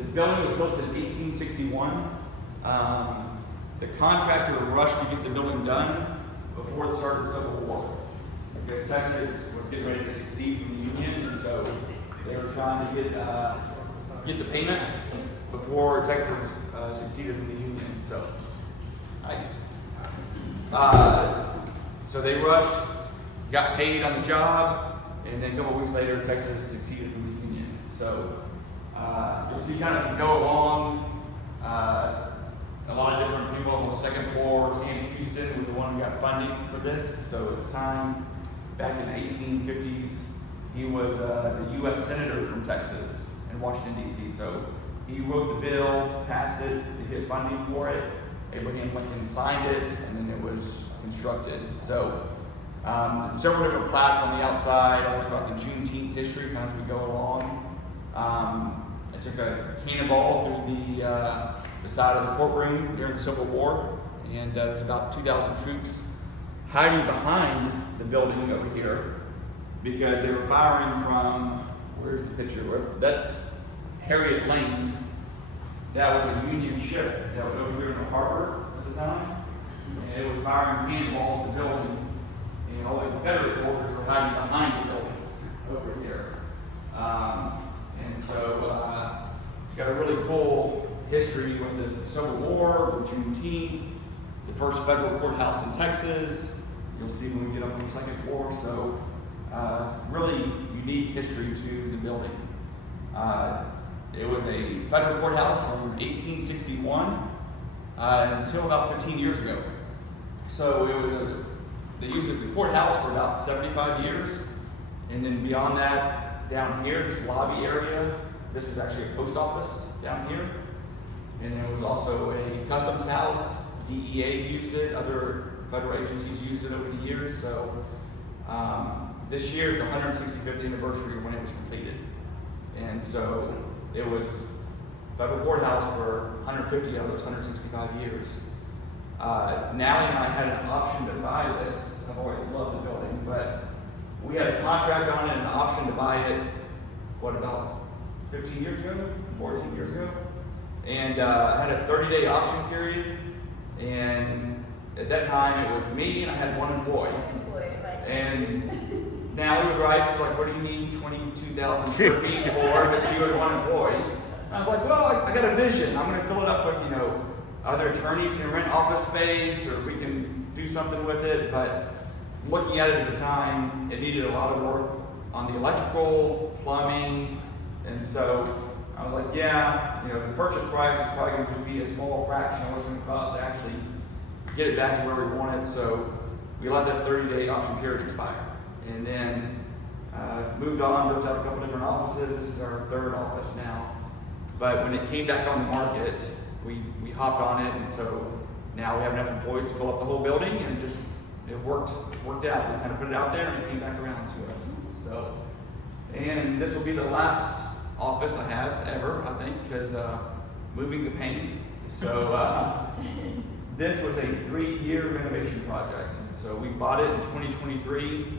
The building was built in 1861. The contractor rushed to get the building done before the start of the Civil War, because Texas was getting ready to secede from the Union, and so they were trying to get the payment before Texas seceded from the Union. So they rushed, got paid on the job, and then a couple weeks later, Texas seceded from the Union. So you'll see kind of go along. A lot of different people on the second floor. Sam Houston was the one who got funding for this. So at the time, back in the 1850s, he was the U.S. Senator from Texas in Washington, D.C. So he wrote the bill, passed it to get funding for it. Abraham Lincoln signed it, and then it was constructed. So several different plaques on the outside. I'll talk about the Juneteenth history kind of as we go along. I took a cannonball through the side of the courtroom during the Civil War, and there's about 2,000 troops hiding behind the building over here because they were firing from, where's the picture? That's Harriet Lane. That was a Union ship that was over here in the Harper at the time, and it was firing cannonballs at the building, and all the Confederate soldiers were hiding behind the building over here. And so it's got a really cool history with the Civil War, the Juneteenth, the first federal courthouse in Texas. You'll see when we get up on the second floor. So really unique history to the building. It was a federal courthouse from 1861 until about 15 years ago. So it was they used it as the courthouse for about 75 years. And then beyond that, down here, this lobby area, this was actually a post office down here. And there was also a customs house. DEA used it. Other federal agencies used it over the years. So this year is the 165th anniversary of when it was completed. And so it was federal courthouse for 150 out of those 165 years. Natalie and I had an option to buy this. I've always loved the building, but we had a contract on it and an option to buy it, what, about 15 years ago, 14 years ago? And I had a 30-day option period, and at that time it was me and I had one employee. And Natalie was right. She's like, "What do you need 22,000 square feet for?" But she was one employee. And I was like, "Well, I got a vision. I'm going to fill it up with, other attorneys can rent office space, or we can do something with it." But looking at it at the time, it needed a lot of work on the electrical, plumbing, and so I was like, yeah, the purchase price is probably going to just be a small fraction of what's going to cost to actually get it back to where we want it. So we let that 30-day option period expire. And then moved on, built out a couple different offices. This is our third office now. But when it came back on the market, we hopped on it, and so now we have enough employees to fill up the whole building, and it worked out. We kind of put it out there, and it came back around to us. So, and this will be the last office I have ever, I think, because moving's a pain. So this was a 3-year renovation project. So we bought it in 2023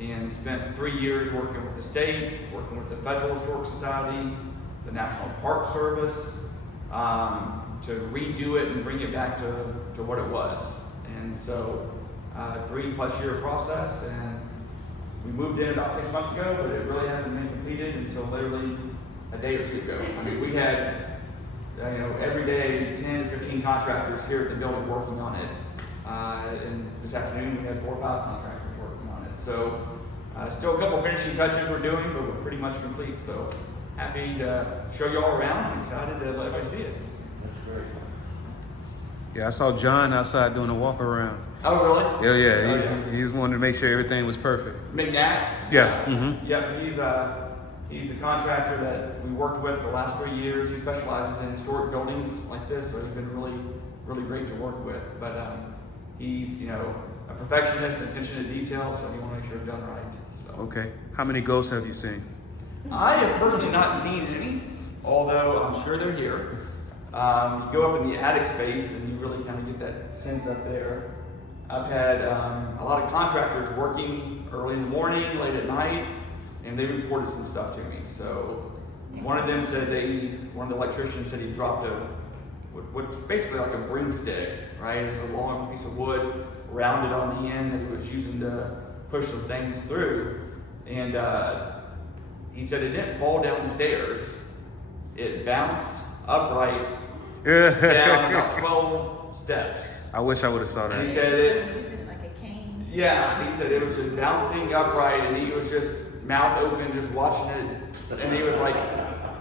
and spent 3 years working with the state, working with the Federal Historic Society, the National Park Service, to redo it and bring it back to what it was. And so 3+ year process, and we moved in about 6 months ago, but it really hasn't been completed until literally a day or two ago. I mean, we had, every day 10 to 15 contractors here at the building working on it. And this afternoon we had 4 or 5 contractors working on it. So still a couple finishing touches we're doing, but we're pretty much complete. So happy to show you all around. I'm excited to let everybody see it. That's great. Yeah, I saw John outside doing a walk around. Oh, really? Yeah. He was wanting to make sure everything was perfect. McNatt? Yeah. Mm-hmm. Yep, he's the contractor that we worked with the last 3 years. He specializes in historic buildings like this, so he's been really, really great to work with. But he's, a perfectionist, attention to detail, so you want to make sure it's done right. So. Okay. How many ghosts have you seen? I have personally not seen any, although I'm sure they're here. You go up in the attic space and you really kind of get that sense up there. I've had a lot of contractors working early in the morning, late at night, and they reported some stuff to me. So One of them said one of the electricians said he dropped what's basically like a broomstick, right? It's a long piece of wood, rounded on the end, that he was using to push some things through. And he said it didn't fall down the stairs. It bounced upright down about 12 steps. I wish I would have saw And he that. said it, Was it like a cane? yeah, he said it was just bouncing upright, and he was just mouth open, just watching it. And he was like,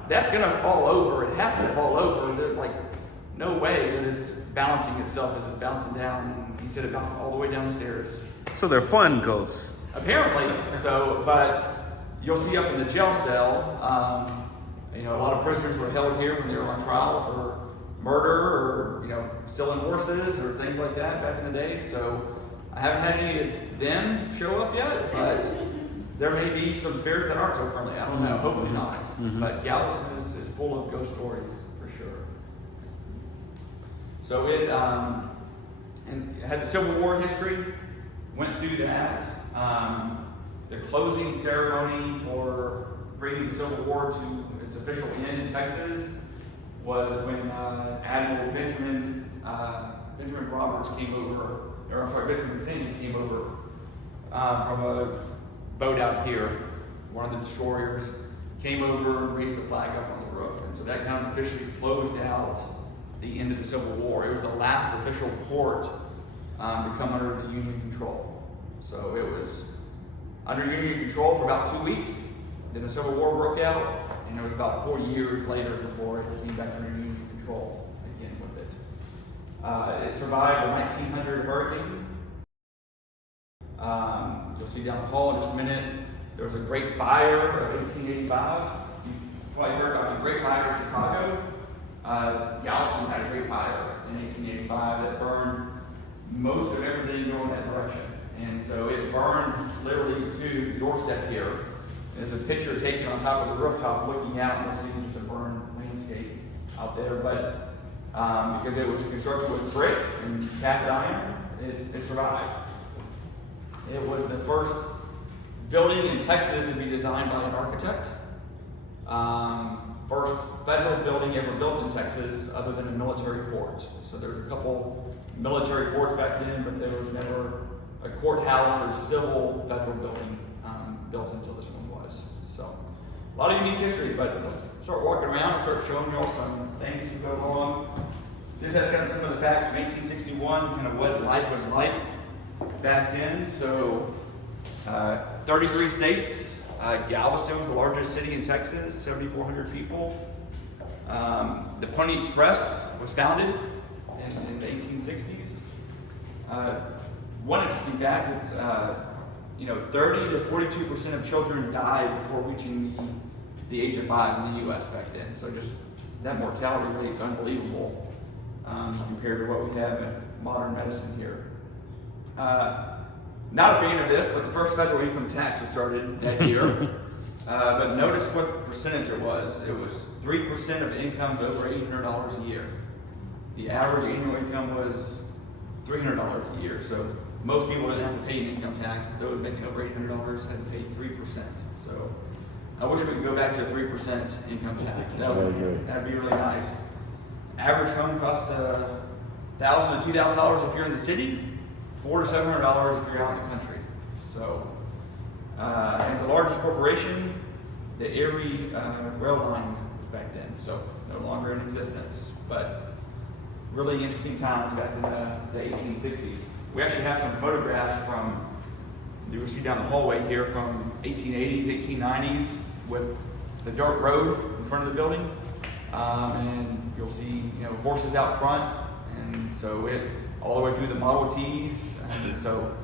that's gonna fall over. It has to fall over. There's like no way that it's balancing itself as it's bouncing down. And he said it bounced all the way down the stairs. So they're fun ghosts. Apparently. So, but you'll see up in the jail cell, a lot of prisoners were held here when they were on trial for murder or, stealing horses or things like that back in the day. So I haven't had any of them show up yet, but there may be some spirits that aren't so friendly. I don't know. Hopefully not. But Galveston is full of ghost stories for sure. So it had the Civil War history. Went through that. The closing ceremony for bringing the Civil War to its official end in Texas was when Admiral Benjamin Roberts came over, Benjamin Sims came over from a boat out here. One of the destroyers came over and raised the flag up on the roof, and so that kind of officially closed out the end of the Civil War. It was the last official port to come under the Union control. So it was under Union control for about 2 weeks. Then the Civil War broke out, and it was about 4 years later before it came back under Union control again with it. It survived a 1900 hurricane. You'll see down the hall in just a minute. There was a Great Fire of 1885. You probably heard about the Great Fire in Chicago. Galveston had a Great Fire in 1885 that burned most of everything going that direction. And so it burned literally to the doorstep here. There's a picture taken on top of the rooftop looking out, and you'll see just a burned landscape out there. But because it was constructed with brick and cast iron, it survived. It was the first building in Texas to be designed by an architect. First federal building ever built in Texas other than a military fort. So there's a couple military forts back then, but there was never a courthouse or civil federal building built until this one was. So a lot of unique history, but let's start walking around and start showing you all some things to go along. This has kind of some of the facts from 1861, kind of what life was like back then. So 33 states. Galveston was the largest city in Texas, 7,400 people. The Pony Express was founded in the 1860s. One interesting fact is, 30 to 42% of children died before reaching the age of 5 in the U.S. back then. So just that mortality rate is unbelievable compared to what we have in modern medicine here. Not a fan of this, but the first federal income tax was started that year. But notice what percentage it was. It was 3% of incomes over $800 a year. The average annual income was $300 a year. So most people didn't have to pay an income tax, but those making over $800 had to pay 3%. So I wish we could go back to a 3% income tax. That'd be really nice. Average home costs $1,000 to $2,000 if you're in the city. $400 to $700 if you're out in the country. So, and the largest corporation, the Erie Rail Line was back then, so no longer in existence. But really interesting times back in the 1860s. We actually have some photographs from, you will see down the hallway here, from 1880s, 1890s with the dirt road in front of the building. And you'll see, horses out front. And so all the way through the Model Ts, and so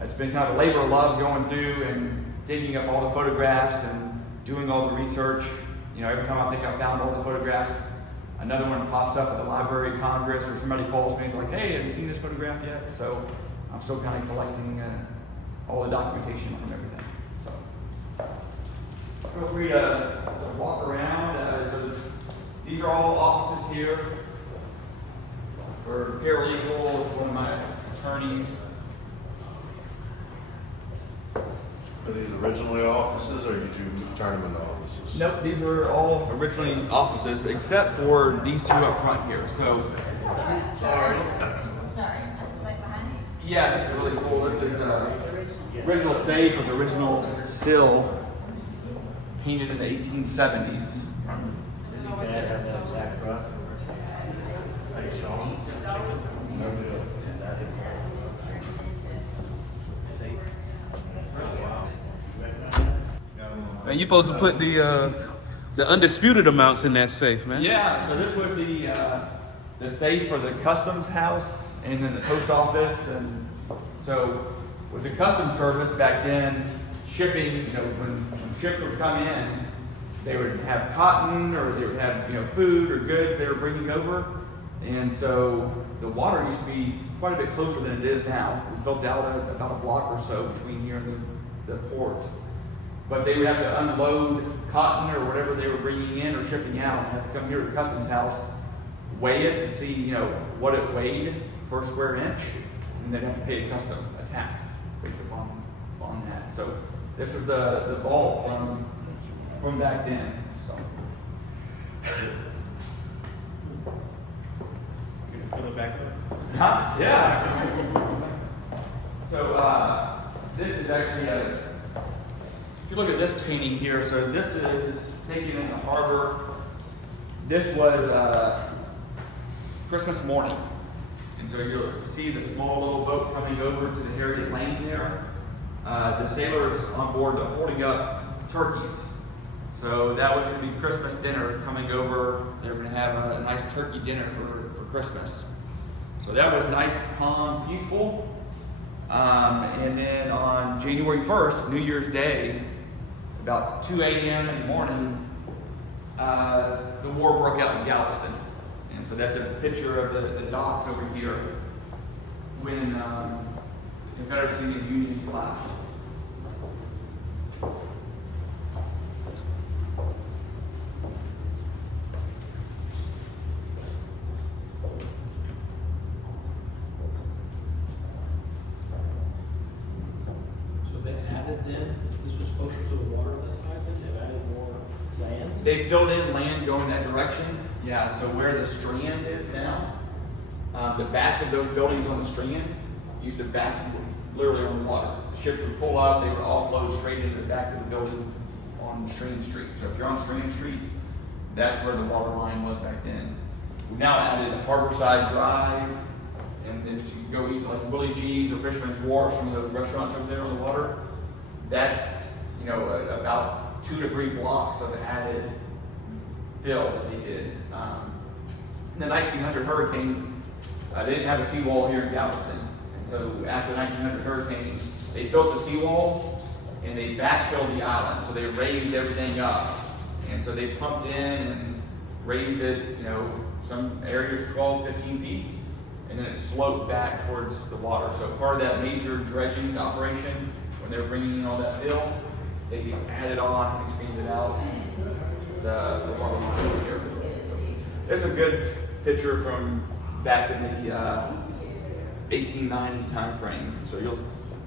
it's been kind of a labor of love going through and digging up all the photographs and doing all the research. Every time I think I've found all the photographs, another one pops up at the Library of Congress, or somebody calls me and is like, hey, have you seen this photograph yet? So I'm still kind of collecting all the documentation from everything. So feel free to walk around. So these are all offices here. For paralegal is one of my attorneys. Are these originally offices, or did you turn them into offices? Nope, these were all originally offices, except for these two up front here. So, Sorry, that's like behind you. yeah, this is really cool. This is original safe with the original sill, painted in the 1870s. Your dad has that exact truck? Hey, Shaun. No deal. That is safe. Wow. Man, you supposed to put the undisputed amounts in that safe, man. Yeah, so this was the safe for the customs house and then the post office. And so with the customs service back then, shipping, when ships would come in, they would have cotton or they would have, food or goods they were bringing over. And so the water used to be quite a bit closer than it is now. It was built out about a block or so between here and the port. But they would have to unload cotton or whatever they were bringing in or shipping out, have to come here to the customs house, weigh it to see, what it weighed per square inch, and then have to pay a tax based upon that. So this was the vault from back then. So. You can fill it back up? Huh? Yeah. So this is actually if you look at this painting here, so this is taken in the harbor. This was Christmas morning. And so you'll see the small little boat coming over to the Harriet Lane there. The sailors on board are holding up turkeys. So that was going to be Christmas dinner coming over. They were going to have a nice turkey dinner for Christmas. So that was nice, calm, peaceful. And then on January 1st, New Year's Day, about 2 a.m. in the morning, the war broke out in Galveston. And so that's a picture of the docks over here when the Confederacy and the Union clashed. So they added then, this was closer to the water on this side, but they've added more land? They filled in land going that direction. Yeah, so where the Strand is now, the back of those buildings on the Strand used to back literally on the water. The ships would pull up, they would offload straight into the back of the building on Strand Street. So if you're on Strand Street, that's where the water line was back then. We've now added Harborside Drive, and if you go eat like Willie G's or Fisherman's Wharf, some of those restaurants over there on the water, that's about 2 to 3 blocks of added fill that they did. In the 1900 hurricane, they didn't have a seawall here in Galveston. And so after the 1900 hurricane, they built the seawall and they backfilled the island. So they raised everything up. And so they pumped in and raised it, some areas 12, 15 feet. And then it sloped back towards the water. So part of that major dredging operation, when they were bringing in all that fill, they added on and expanded out the water line over here. So there's a good picture from back in the 1890 time frame. So you'll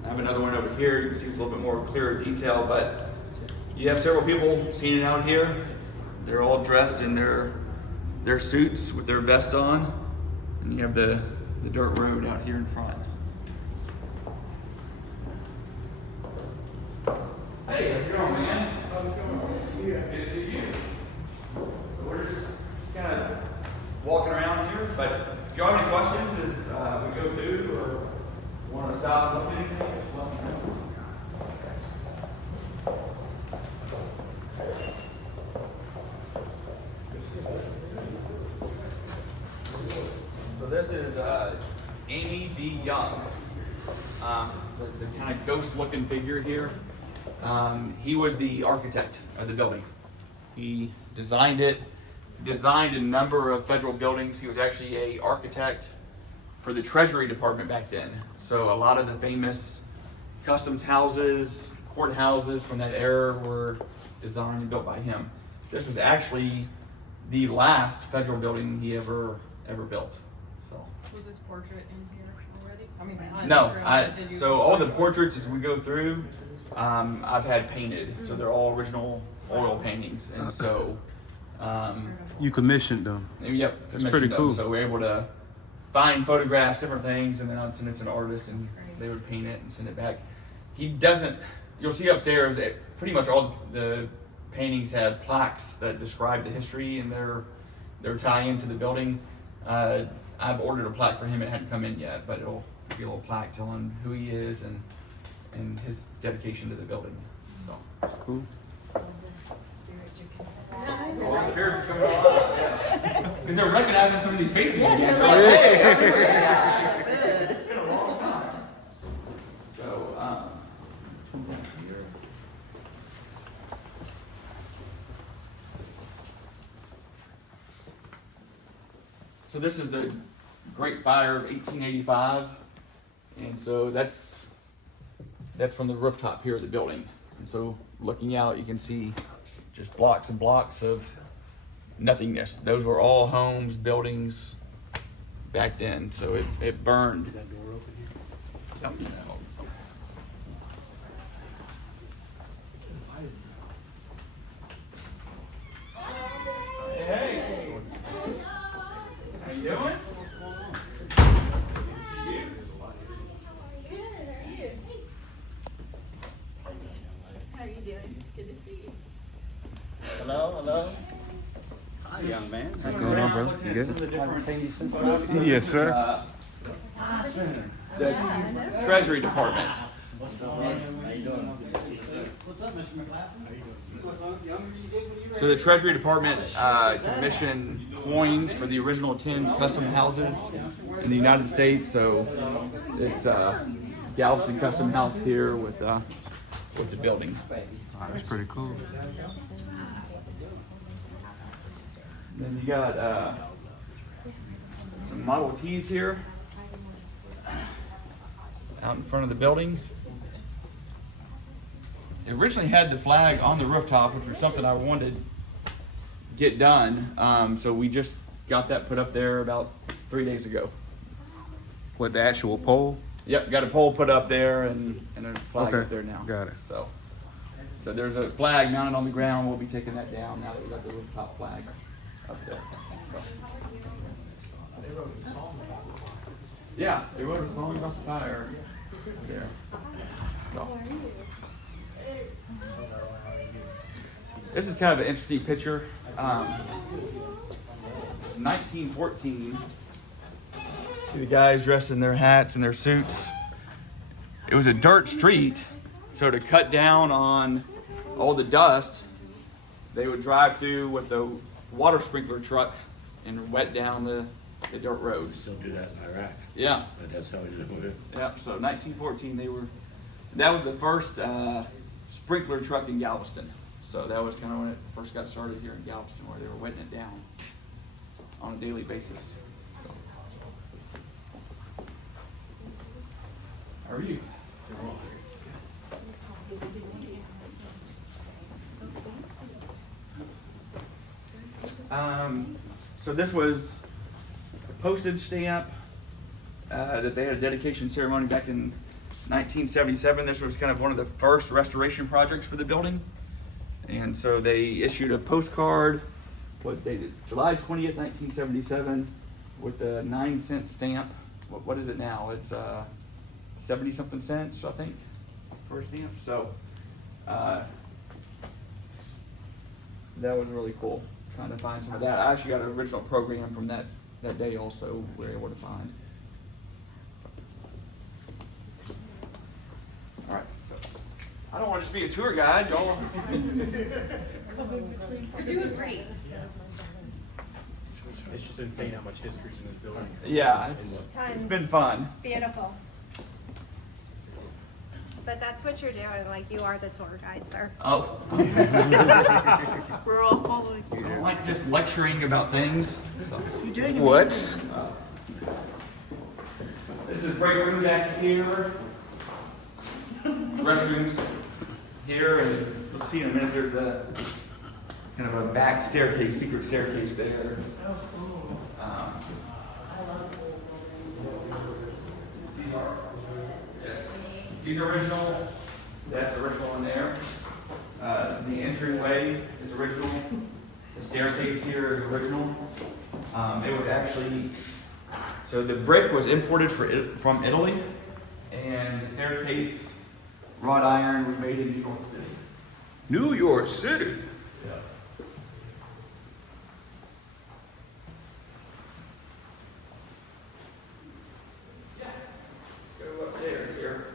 have another one over here. You can see it's a little bit more clearer detail, but you have several people seen it out here. They're all dressed in their suits with their vest on, and you have the dirt road out here in front. Hey, how's it going, man? How's it going? Good to see you. Good to see you. So we're just kind of walking around here, but if you have any questions as we go through or want to stop and look at anything, just let me know. So this is Ammi B. Young, the kind of ghost-looking figure here. He was the architect of the building. He designed it, designed a number of federal buildings. He was actually an architect for the Treasury Department back then. So a lot of the famous customs houses, courthouses from that era were designed and built by him. This was actually the last federal building he ever built. So. Was this portrait in here already? I mean, behind No, this room, did you- so all the portraits as we go through, I've had painted, so they're all original oil paintings, and so, You commissioned them. yep, That's commissioned pretty them. cool. So we're able to find photographs, different things, and then I'd send it to an artist, and they would paint it and send it back. He doesn't. You'll see upstairs, pretty much all the paintings have plaques that describe the history and their tie-in to the building. I've ordered a plaque for him. It hadn't come in yet, but it'll be a little plaque telling who he is and his dedication to the building. So. That's cool. Oh, the spirits are coming alive, yeah. Because they're recognizing some of these faces again. They're like, hey, it's been a long time. So, so this is the Great Fire of 1885, and so that's from the rooftop here of the building. And so looking out, you can see just blocks and blocks of nothingness. Those were all homes, buildings back then. So it burned. Is that door open here? Oh, no. Hey. How you doing? How are you doing? Good to see you. Hello, hello. Hi, young man. What's going on, brother? You good? Haven't seen you since last year. Yes, sir. The Treasury Department. What's going on? How you doing? What's up, Mr. McLaughlin? You look younger than you did when you were So the Treasury Department commissioned coins for the original 10 custom houses in the United States. So it's Galveston Custom House here with the building. Wow, that's pretty cool. Then you got some Model Ts here out in front of the building. It originally had the flag on the rooftop, which was something I wanted to get done. So we just got that put up there about 3 days ago. What, the actual pole? Yep, got a pole put up there and a flag Okay, up there now. got it. So there's a flag mounted on the ground. We'll be taking that down now that we've got the rooftop flag up there. So. Yeah, they wrote a song about the fire there. So. This is kind of an interesting picture. 1914. See the guys dressed in their hats and their suits. It was a dirt street, so to cut down on all the dust, they would drive through with the water sprinkler truck and wet down the dirt roads. Still do that in Iraq. Yeah. But that's how we do it. Yep. So 1914, that was the first sprinkler truck in Galveston. So that was kind of when it first got started here in Galveston, where they were wetting it down on a daily basis. How are you? So this was a postage stamp that they had a dedication ceremony back in 1977. This was kind of one of the first restoration projects for the building. And so they issued a postcard, what dated July 20th, 1977, with a 9-cent stamp. What is it now? It's 70 something cents, I think, for a stamp. So that was really cool, trying to find some of that. I actually got an original program from that day also we were able to find. All right, so I don't want to just be a tour guide, y'all. You're doing great. It's just insane how much history's in this building. Yeah, it's been fun. Beautiful. But that's what you're doing, like you are the tour guide, sir. Oh. We're all following I you. don't like just lecturing about things. So. You're doing What? This is break room back here. Restrooms here, and you'll see in a minute there's a kind of a back staircase, secret staircase there. These are original. That's original in there. The entryway is original. The staircase here is original. It was actually, so the brick was imported from Italy, and the staircase, wrought iron, was made in New York City. New York City. Go upstairs here.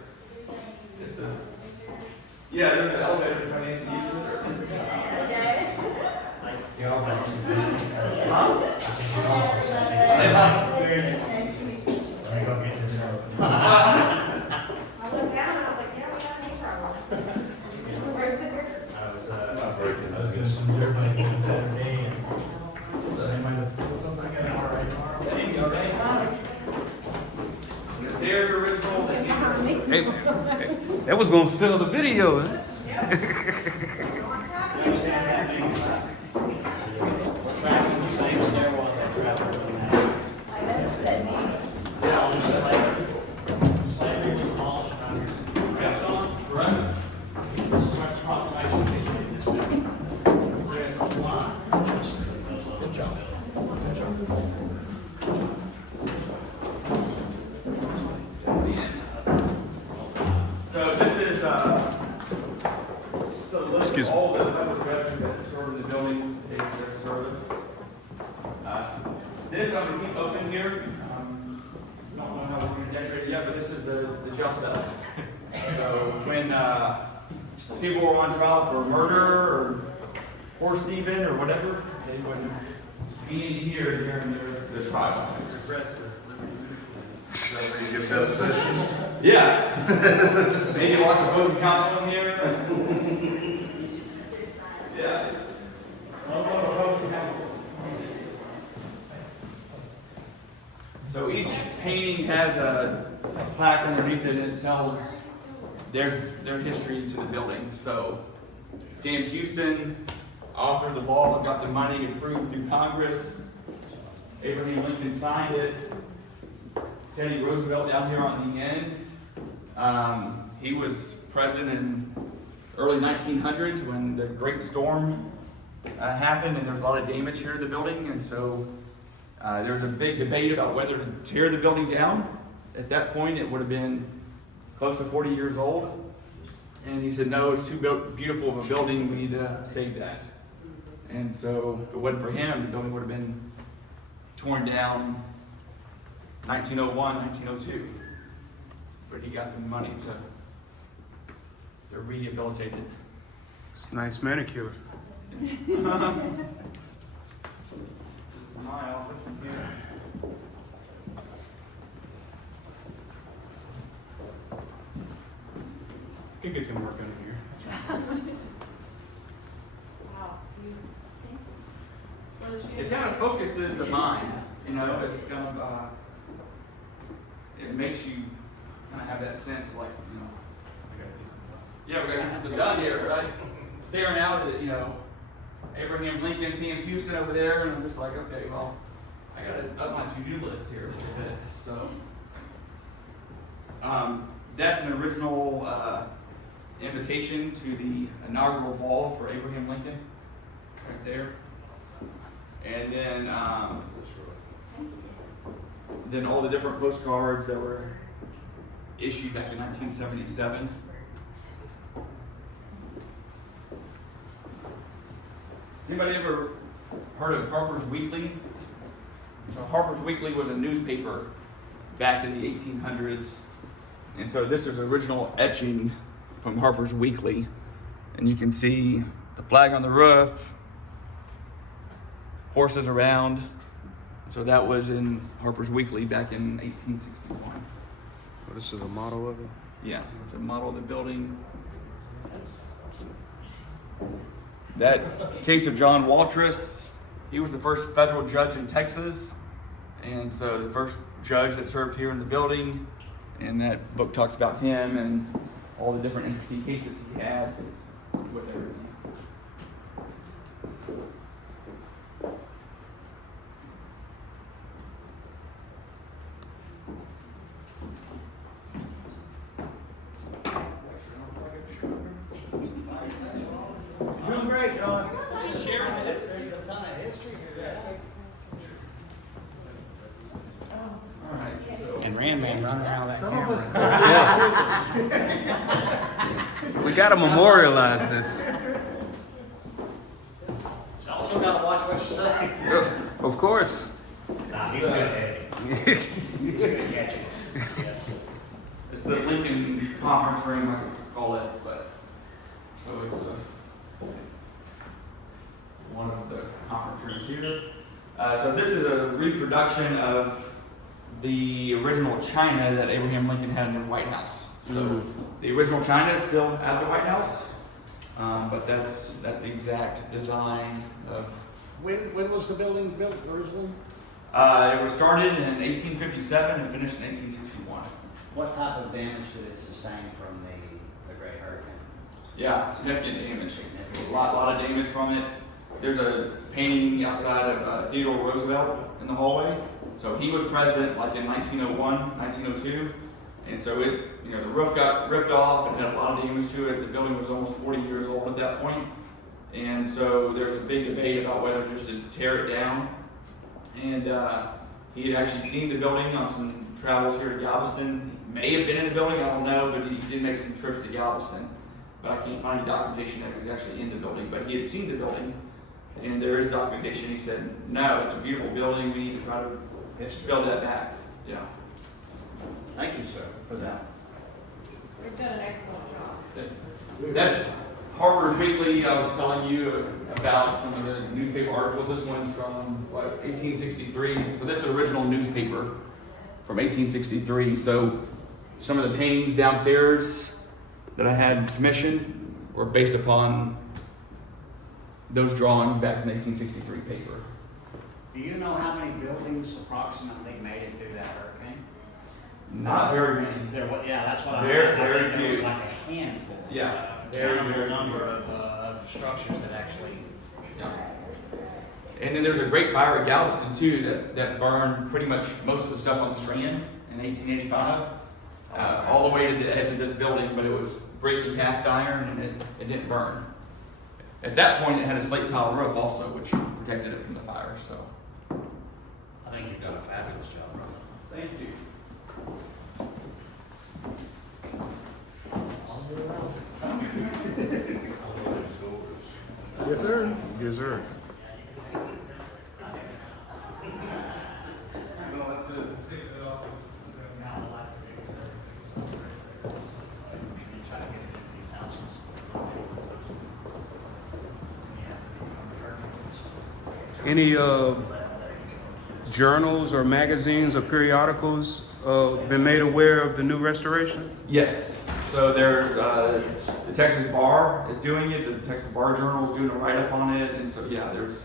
Yeah, there's an elevator if I need to use it. Your office. Huh? Let me go get this over. I looked down and I was like, yeah, we got a neighbor. I was doing some dirt bike on Saturday and they might have pulled something I got an hour right tomorrow. There you go, right? The stairs are original. They came Hey, that was gonna steal the video, huh? Tracking the same stairwell that traveled in that. Slavery was abolished under Right. this is what's proclamation in this building. There's a lot. Good job. So this is so look Excuse at me. all the public records that serve in the building, takes their service. This I'm gonna keep open here. Don't know how we're gonna decorate it yet, but this is the jail cell. So when people were on trial for murder or horse thieving or whatever, they would be in here during their trial. Get depositions. Yeah. Maybe a lot of opposing counsel in here. Yeah. A lot of opposing counsel. So each painting has a plaque underneath it and it tells their history to the building. So Sam Houston authored the law, got the money approved through Congress. Abraham Lincoln signed it. Teddy Roosevelt down here on the end. He was president in early 1900s when the Great Storm happened, and there was a lot of damage here to the building, and so there was a big debate about whether to tear the building down. At that point, it would have been close to 40 years old, and he said, "No, it's too beautiful of a building. We need to save that." And so, if it wasn't for him, the building would have been torn down 1901, 1902, but he got the money to rehabilitate it. Nice manicure. My office in here. Could get some work done in here. Wow. It kind of focuses the mind, you know, it's kind of, it makes you kind of have that sense of like, you know, I got this. yeah, we gotta get something done here, right? Staring out at, you know, Abraham Lincoln, Sam Houston over there, and I'm just like, okay, well, I gotta up my to-do list here a little bit, so. That's an original invitation to the inaugural ball for Abraham Lincoln, right there. And then all the different postcards that were issued back in 1977. Has anybody ever heard of Harper's Weekly? So Harper's Weekly was a newspaper back in the 1800s. And so this is original etching from Harper's Weekly. And you can see the flag on the roof, horses around. So that was in Harper's Weekly back in 1861. Well, this is a model of it. Yeah, it's a model of the building. That case of John Watrous, he was the first federal judge in Texas. And so the first judge that served here in the building. And that book talks about him and all the different interesting cases he had with everything. Hey, John. Just sharing the history. There's a ton of history here. All right, so. And Randman running around that camera. We gotta memorialize this. You also gotta watch what you say. Of course. Nah, he's good at it. He's good at catching us. Yes. It's the Lincoln Conference Room, I call it, but, so it's one of the conference rooms here. So this is a reproduction of the original china that Abraham Lincoln had in the White House. So the original china is still at the White House, but that's the exact design of. When was the building built originally? It was started in 1857 and finished in 1861. What type of damage did it sustain from the Great Hurricane? Yeah, significant damage. A lot of damage from it. There's a painting outside of Theodore Roosevelt in the hallway. So he was president like in 1901, 1902. And so the roof got ripped off and had a lot of damage to it. The building was almost 40 years old at that point. And so there's a big debate about whether just to tear it down. And he had actually seen the building on some travels here to Galveston. He may have been in the building, I don't know, but he did make some trips to Galveston. But I can't find any documentation that he was actually in the building. But he had seen the building, and there is documentation. He said, no, it's a beautiful building. We need to try to build that back. Yeah. Thank you, sir, for that. You've done an excellent job. That's Harper's Weekly. I was telling you about some of the newspaper articles. This one's from 1863. So this is an original newspaper from 1863. So some of the paintings downstairs that I had commissioned were based upon those drawings back in the 1863 paper. Do you know how many buildings approximately made it through that hurricane? Not very many. Yeah, that's what Very, I very think there was few. like a handful. Yeah, A very, countable very number of structures that actually. Yeah. And then there's a great fire at Galveston too that burned pretty much most of the stuff on the Strand in 1885, all the way to the edge of this building, but it was brick and cast iron and it didn't burn. At that point, it had a slate tile roof also, which protected it from the fire. So, I think you've done a fabulous job, brother. thank you. Yes, sir. Yes, sir. Any journals or magazines or periodicals been made aware of the new restoration? Yes. So there's the Texas Bar is doing it. The Texas Bar Journal is doing a write-up on it, and so yeah, there's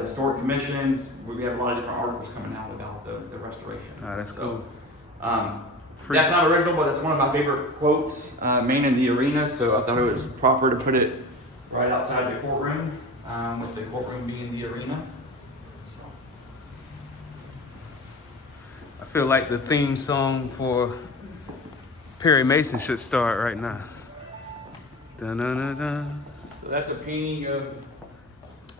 historic commissions. We have a lot of different articles coming out about the restoration. Ah, that's So, cool. that's not original, but it's one of my favorite quotes, "Man in the Arena." So I thought it was proper to put it right outside the courtroom, with the courtroom being the arena. I feel like the theme song for Perry Mason should start right now. Dun-dun-dun-dun. So that's a painting of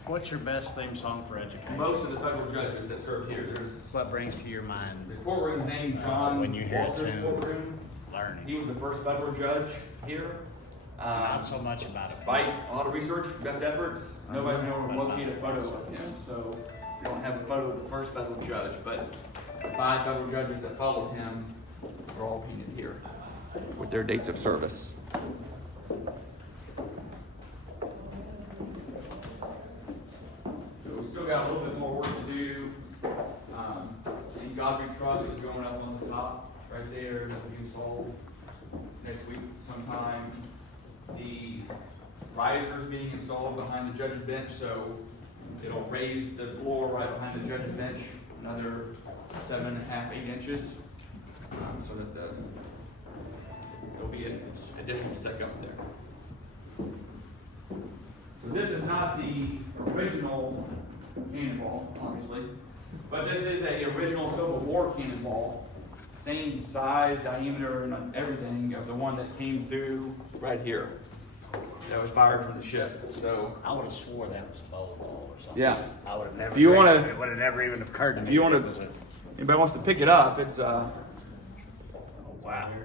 What's your best theme song for education? most of the federal judges that served here. There's What brings to your mind the courtroom's named John When you hear it Watrous too. Courtroom. learning? He was the first federal judge here. Not so much about it. Despite a lot of research, best efforts, nobody's been able to locate a photo of him. So we don't have a photo of the first federal judge, but the 5 federal judges that followed him are all painted here with their dates of service. So we still got a little bit more work to do. And Godfrey Trust is going up on the top right there. That will be installed next week sometime. The risers being installed behind the judge's bench, so it'll raise the floor right behind the judge's bench another 7.5, 8 inches, so that there'll be an additional step up there. So this is not the original cannonball, obviously, but this is a original Civil War cannonball, same size, diameter, and everything of the one that came through right here. that was fired from the ship. So I would have swore that was a bowl ball or something. yeah, I would have never. If you wanna- It would have never even occurred to me. if you wanna- It was a- anybody wants to pick it up, it's Wow.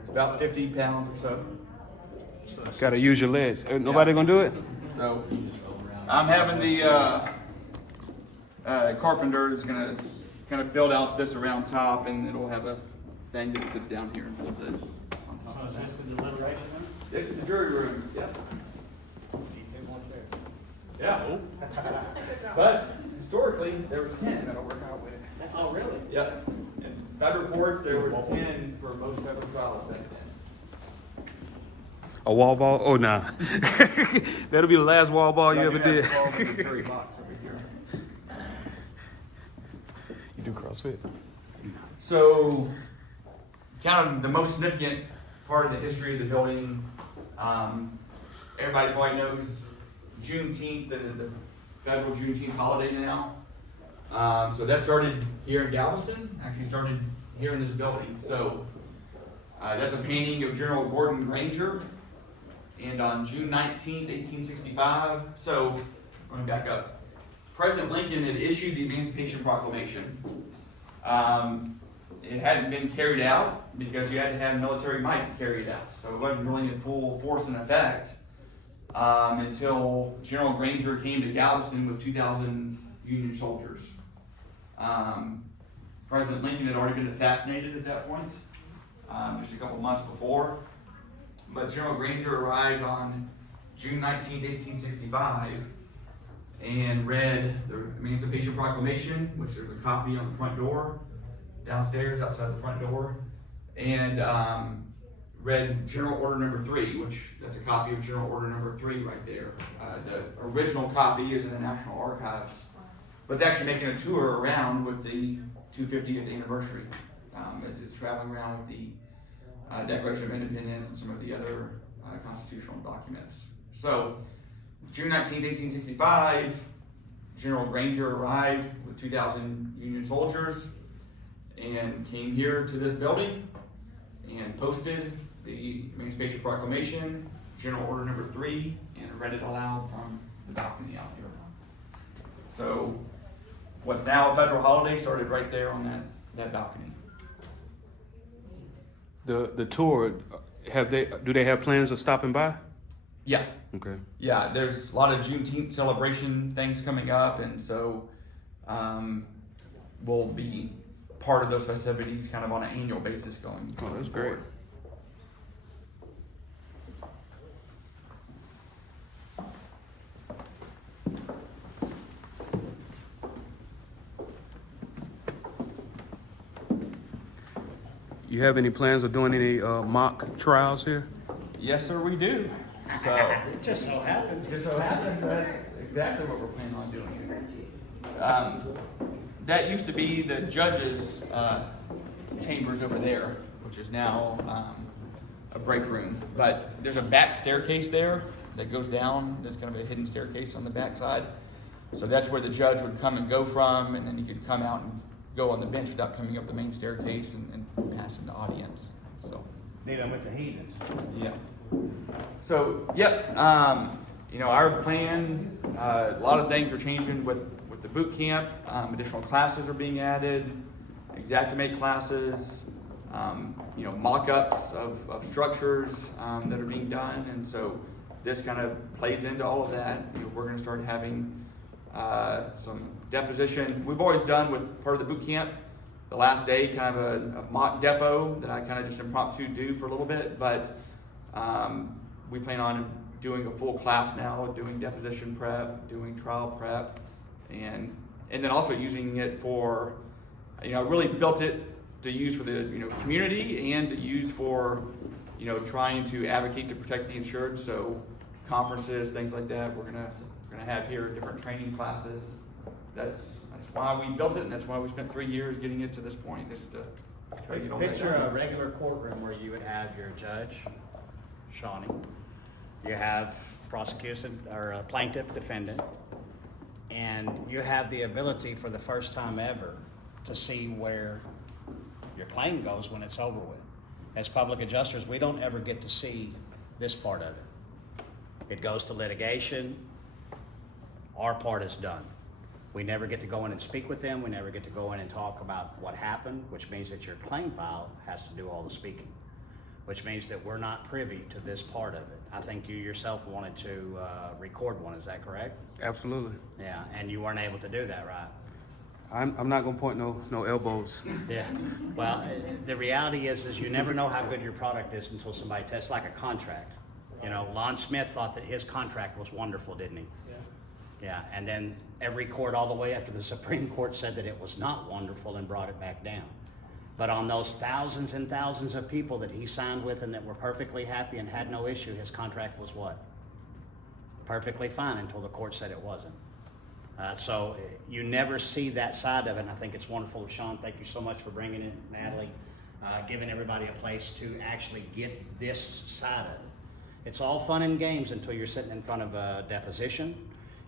about 50 pounds or so. Gotta use your legs. Nobody gonna do it? So I'm having the carpenter that's gonna kind of build out this around top, and it'll have a thing that sits down here and holds it on top. So is this the deliberation room? This is the jury room. Yeah. Yeah. But historically, there was 10 that'll work out with it. Oh, really? Yep. In federal courts, there was 10 for most federal trials back then. A wall ball? Oh, nah. That'll be the last wall ball you ever Right, did. yeah, it's all in the jury box over here. You do CrossFit? So, kind of the most significant part of the history of the building, everybody probably knows Juneteenth, the federal Juneteenth holiday now. So that started here in Galveston, actually started here in this building. So that's a painting of General Gordon Granger. And on June 19th, 1865, so let me back up. President Lincoln had issued the Emancipation Proclamation. It hadn't been carried out because you had to have military might to carry it out. So it wasn't really in full force and effect until General Granger came to Galveston with 2,000 Union soldiers. President Lincoln had already been assassinated at that point, just a couple months before. But General Granger arrived on June 19th, 1865, and read the Emancipation Proclamation, which there's a copy on the front door, downstairs outside the front door, and read General Order Number 3, which that's a copy of General Order Number 3 right there. The original copy is in the National Archives, but it's actually making a tour around with the 250th anniversary. It's traveling around with the Declaration of Independence and some of the other constitutional documents. So, June 19th, 1865, General Granger arrived with 2,000 Union soldiers and came here to this building and posted the Emancipation Proclamation, General Order Number 3, and read it aloud from the balcony out here. So, what's now a federal holiday started right there on that balcony. The tour, do they have plans of stopping by? Yeah. Okay. Yeah, there's a lot of Juneteenth celebration things coming up, and so we'll be part of those festivities kind of on an annual basis going. Oh, that's great. You have any plans of doing any mock trials here? Yes, sir, we do. So It just so happens. just so happens that's exactly what we're planning on doing. That used to be the judges' chambers over there, which is now a break room. But there's a back staircase there that goes down. There's kind of a hidden staircase on the back side. So that's where the judge would come and go from, and then he could come out and go on the bench without coming up the main staircase and passing the audience. So, Dealing with the heathens. yeah. So, yep. Our plan, a lot of things are changing with the boot camp. Additional classes are being added, Xactimate classes, mock-ups of structures that are being done. And so this kind of plays into all of that. We're going to start having some deposition. We've always done with part of the boot camp, the last day, kind of a mock depo that I kind of just impromptu do for a little bit. But we plan on doing a full class now, doing deposition prep, doing trial prep, and then also using it for, I really built it to use for the community and to use for trying to advocate to protect the insured. So conferences, things like that, we're gonna have here different training classes. That's why we built it, and that's why we spent 3 years getting it to this point, is to try to get all that Picture done. a regular courtroom where you would have your judge, Shawnee. You have prosecution or a plaintiff, defendant, and you have the ability for the first time ever to see where your claim goes when it's over with. As public adjusters, we don't ever get to see this part of it. It goes to litigation. Our part is done. We never get to go in and speak with them. We never get to go in and talk about what happened, which means that your claim file has to do all the speaking, which means that we're not privy to this part of it. I think you yourself wanted to record one, is that correct? Absolutely. Yeah, and you weren't able to do that, right? I'm not gonna point no elbows. Yeah, well, the reality is you never know how good your product is until somebody tests, like a contract. You know, Lon Smith thought that his contract was wonderful, didn't he? Yeah, and then every court all the way up to the Supreme Court said that it was not wonderful and brought it back down. But on those thousands and thousands of people that he signed with and that were perfectly happy and had no issue, his contract was what? Perfectly fine until the court said it wasn't. So you never see that side of it, and I think it's wonderful. Shaun, thank you so much for bringing it, Natalie, giving everybody a place to actually get this side of it. It's all fun and games until you're sitting in front of a deposition.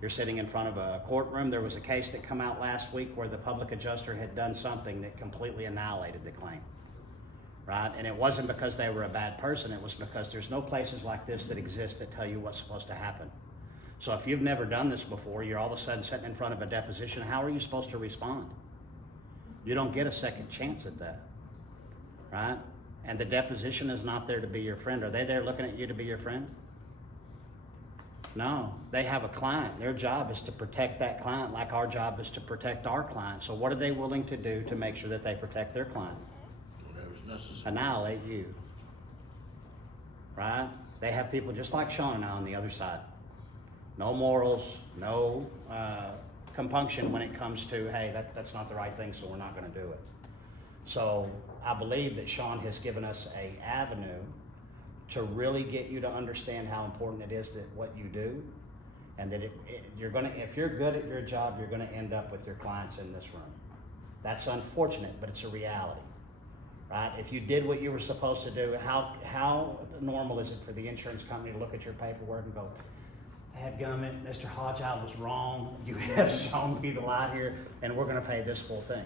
You're sitting in front of a courtroom. There was a case that came out last week where the public adjuster had done something that completely annihilated the claim, right? And it wasn't because they were a bad person. It was because there's no places like this that exist that tell you what's supposed to happen. So if you've never done this before, you're all of a sudden sitting in front of a deposition. How are you supposed to respond? You don't get a second chance at that, right? And the deposition is not there to be your friend. Are they there looking at you to be your friend? No, they have a client. Their job is to protect that client like our job is to protect our client. So what are they willing to do to make sure that they protect their client? Whatever's necessary. Annihilate you, right? They have people just like Shaun and I on the other side. No morals, no compunction when it comes to, hey, that's not the right thing, so we're not going to do it. So I believe that Shaun has given us an avenue to really get you to understand how important it is that what you do, and that you're gonna, if you're good at your job, you're gonna end up with your clients in this room. That's unfortunate, but it's a reality, right? If you did what you were supposed to do, how normal is it for the insurance company to look at your paperwork and go, "Dadgummit, Mr. Hodge, I was wrong. You have shown me the light here, and we're gonna pay this full thing."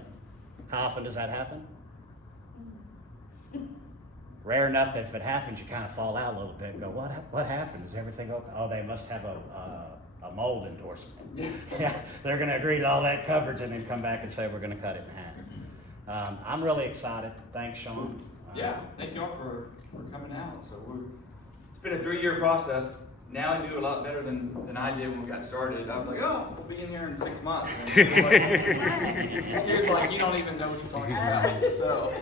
How often does that happen? Rare enough that if it happens, you kind of fall out a little bit and go, what happened? Is everything okay? Oh, they must have a mold endorsement. Yeah, they're going to agree to all that coverage and then come back and say, we're going to cut it in half. I'm really excited. Thanks, Shaun. Yeah, thank y'all for coming out. So it's been a 3-year process. Now you do a lot better than I did when we got started. I was like, oh, we'll be in here in 6 months. And he was like, you don't even know what you're talking about. So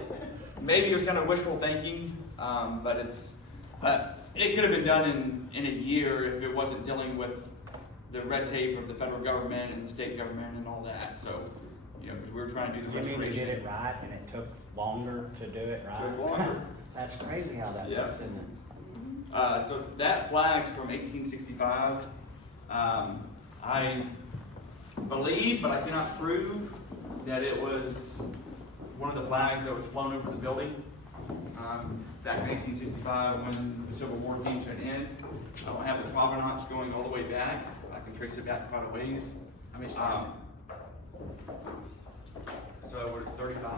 maybe it was kind of wishful thinking, but it could have been done in a year if it wasn't dealing with the red tape of the federal government and the state government and all that. So, because we were trying to do the You mean restoration. to get it right, and it took longer to do it right? Took longer. That's crazy how that Yeah. works, isn't it? So that flag's from 1865. I believe, but I cannot prove, that it was one of the flags that was flown over the building back in 1865 when the Civil War came to an end. I don't have the provenance going all the way back. I can trace it back quite a ways. I mean, So we're 35,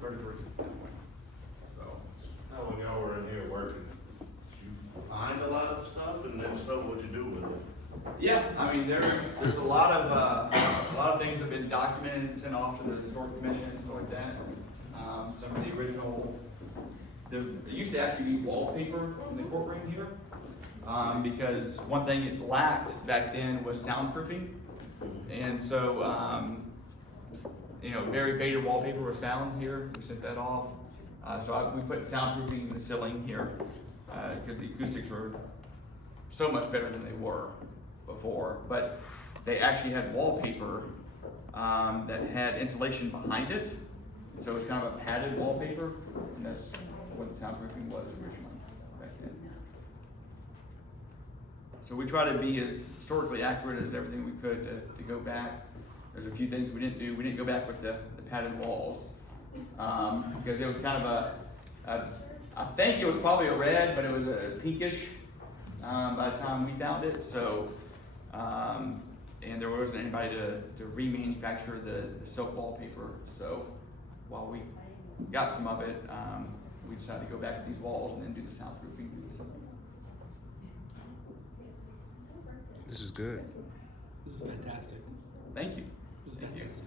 33. So. Now, when y'all were in here working, did you find a lot of stuff, and if so, what'd you do with it? Yeah, I mean, there's a lot of things that have been documented and sent off to the historic commission and stuff like that. Some of the original, there used to actually be wallpaper in the courtroom here, because one thing it lacked back then was soundproofing, and so very faded wallpaper was found here. We sent that off, so we put soundproofing in the ceiling here because the acoustics were so much better than they were before, but they actually had wallpaper that had insulation behind it, so it was kind of a padded wallpaper, and that's what the soundproofing was originally back then. So we try to be as historically accurate as everything we could to go back. There's a few things we didn't do. We didn't go back with the padded walls because it was kind of I think it was probably a red, but it was a pinkish by the time we found it. So, and there wasn't anybody to remanufacture the silk wallpaper. So while we got some of it, we decided to go back to these walls and then do the soundproofing through the ceiling. This is good. This is fantastic. Thank you. This is Thank you. fantastic.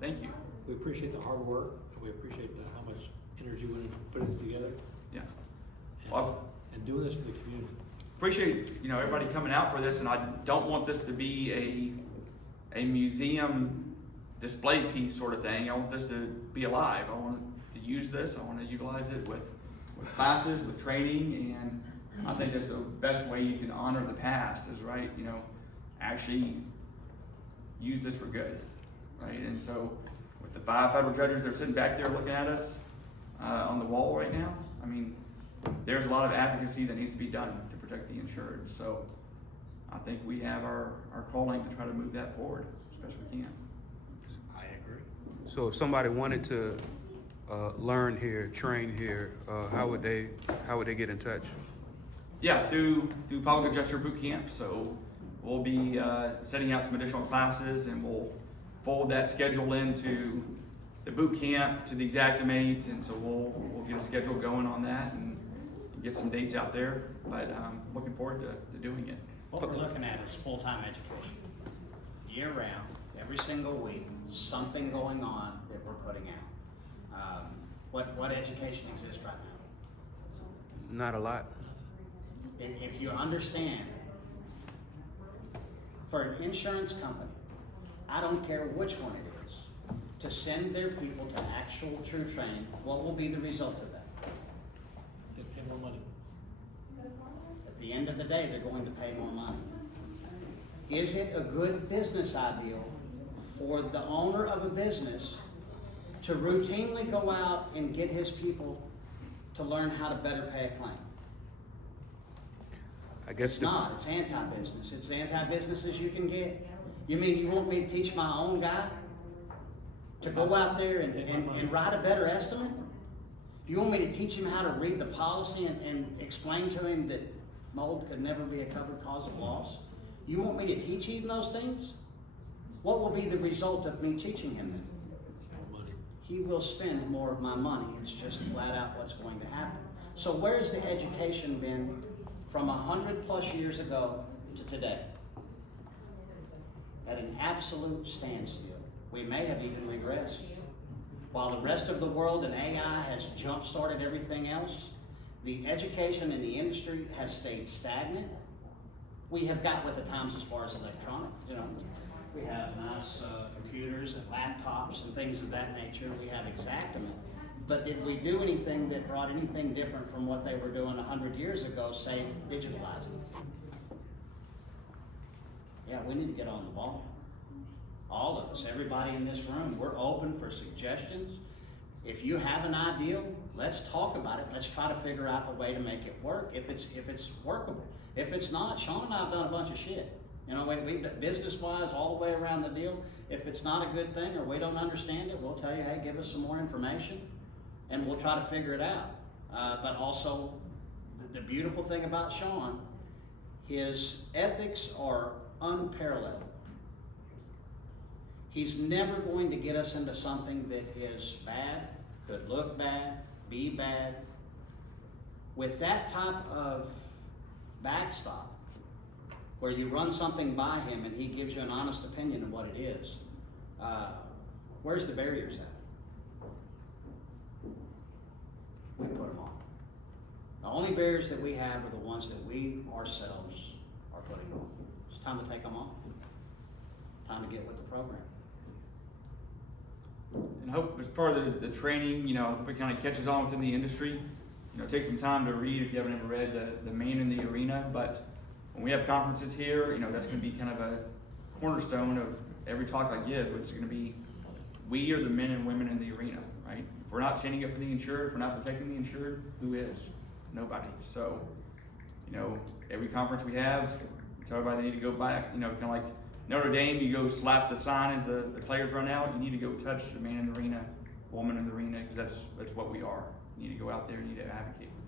Thank you. We appreciate the hard work, and we appreciate how much energy went into putting this together, Yeah. and, Well, and doing this for the community. appreciate, everybody coming out for this, and I don't want this to be a museum display piece sort of thing. I want this to be alive. I want to use this. I want to utilize it with classes, with training, and I think that's the best way you can honor the past is, right, actually use this for good, right? And so with the 5 federal judges that are sitting back there looking at us on the wall right now, I mean, there's a lot of advocacy that needs to be done to protect the insured. So I think we have our calling to try to move that forward as best we can. I agree. So if somebody wanted to learn here, train here, how would they get in touch? Yeah, through Public Adjuster BootCamp. So we'll be setting out some additional classes, and we'll fold that schedule into the boot camp to the Xactimate, and so we'll get a schedule going on that and get some dates out there. But looking forward to doing it. What we're looking at is full-time education. Year round, every single week, something going on that we're putting out. What education exists right now? Not a lot. If you understand, for an insurance company, I don't care which one it is, to send their people to actual true training, what will be the result of that? They pay more money. At the end of the day, they're going to pay more money. Is it a good business ideal for the owner of a business to routinely go out and get his people to learn how to better pay a claim? I guess It's not. It's anti-business. It's anti-business as you can get. You mean you want me to teach my own guy to go out there and write a better estimate? You want me to teach him how to read the policy and explain to him that mold could never be a covered cause of loss? You want me to teach him those things? What will be the result of me teaching him them? More money. He will spend more of my money. It's just flat out what's going to happen. So where's the education been from 100+ years ago to today? At an absolute standstill. We may have even regressed. While the rest of the world and AI has jump-started everything else, the education in the industry has stayed stagnant. We have got with the times as far as electronic. We have nice computers and laptops and things of that nature. We have Xactimate. But did we do anything that brought anything different from what they were doing 100 years ago, save digitalizing? Yeah, we need to get on the ball. All of us, everybody in this room, we're open for suggestions. If you have an idea, let's talk about it. Let's try to figure out a way to make it work if it's workable. If it's not, Shaun and I have done a bunch of shit. We business-wise, all the way around the deal. If it's not a good thing or we don't understand it, we'll tell you, hey, give us some more information, and we'll try to figure it out. But also, the beautiful thing about Shaun, his ethics are unparalleled. He's never going to get us into something that is bad, could look bad, be bad. With that type of backstop, where you run something by him and he gives you an honest opinion of what it is, where's the barriers at? We put them on. The only barriers that we have are the ones that we ourselves are putting on. It's time to take them off. Time to get with the program. And I hope as part of the training, it kind of catches on within the industry. Take some time to read if you haven't ever read the Man in the Arena. But when we have conferences here, that's going to be kind of a cornerstone of every talk I give, which is going to be, we are the men and women in the arena, right? If we're not standing up for the insured, if we're not protecting the insured, who is? Nobody. So, every conference we have, tell everybody they need to go back, kind of like Notre Dame, you go slap the sign as the players run out. You need to go touch the man in the arena, woman in the arena, because that's what we are. You need to go out there and you need to advocate for